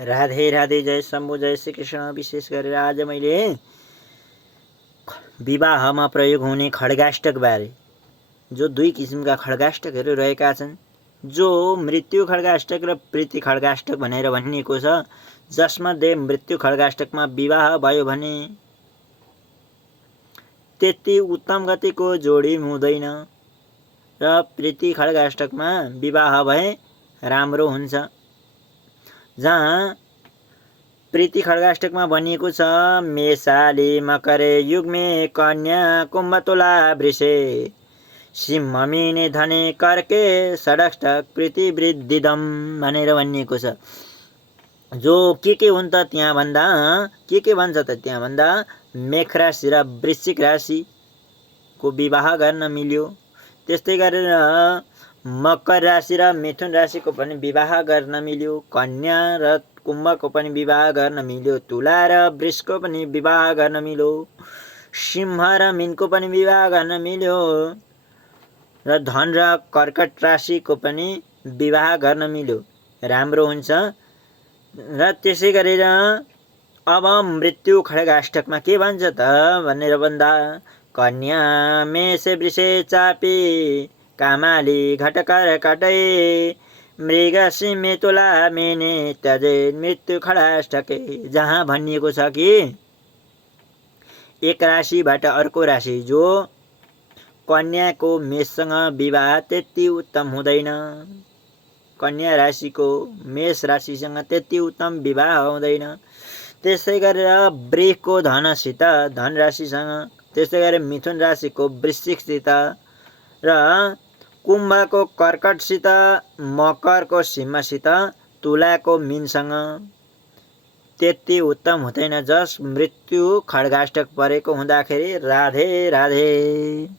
राधे राधे, जय शम्भु, जय श्री कृष्ण। विशेष गरेर आज मैले विवाहमा प्रयोग हुने खड्गाष्टक बारे, जो दुई किसिमका खड्गाष्टकहरू रहेका छन्, जो मृत्यु खड्गाष्टक र प्रीति खड्गाष्टक भनेर भनिएको छ, जसमध्ये मृत्यु खड्गाष्टकमा विवाह भयो भने त्यति उत्तम गतिको जोडी हुँदैन र प्रीति खड्गाष्टकमा विवाह भए राम्रो हुन्छ। जहाँ प्रीति खड्गाष्टकमा भनिएको छ, मेषाली मकरे युग्मे कन्या कुम्भ तुला वृषे सिंह मीने धने कर्के षडाष्टक प्रीति वृद्धिदम भनेर भनिएको छ। जो के हुन्छ त त्यहाँ भन्दा के भन्छ त त्यहाँ भन्दा मेष राशि र वृश्चिक राशिको विवाह गर्न मिल्यो। त्यस्तै गरेर मकर राशि र मिथुन राशिको पनि विवाह गर्न मिल्यो। कन्या र कुम्भको पनि विवाह गर्न मिल्यो। तुला र वृषको पनि विवाह गर्न मिल्यो। सिंह र मीनको पनि विवाह गर्न मिल्यो र धन र कर्कट राशिको पनि विवाह गर्न मिल्यो, राम्रो हुन्छ। र त्यसै गरेर अब मृत्यु खड्गाष्टकमा के भन्छ त भनेर भन्दा, कन्या मेष वृषे चापी कामाली घटकर कटै मृग सिंह तुला मेने त्यजे मृत्यु खड्गाष्टके। जहाँ भनिएको छ कि एक राशिबाट अर्को राशि, जो कन्याको मेषसँग विवाह त्यति उत्तम हुँदैन, कन्या राशिको मेष राशिसँग त्यति उत्तम विवाह हुँदैन। त्यसै गरेर वृषको धनसित धन राशिसँग, त्यसै गरेर मिथुन राशिको वृश्चिकसित र कुम्भको कर्कटसित, मकरको सिंहसित, तुलाको मीनसँग त्यति उत्तम हुँदैन, जस मृत्यु खड्गाष्टक परेको हुँदाखेरि। राधे राधे।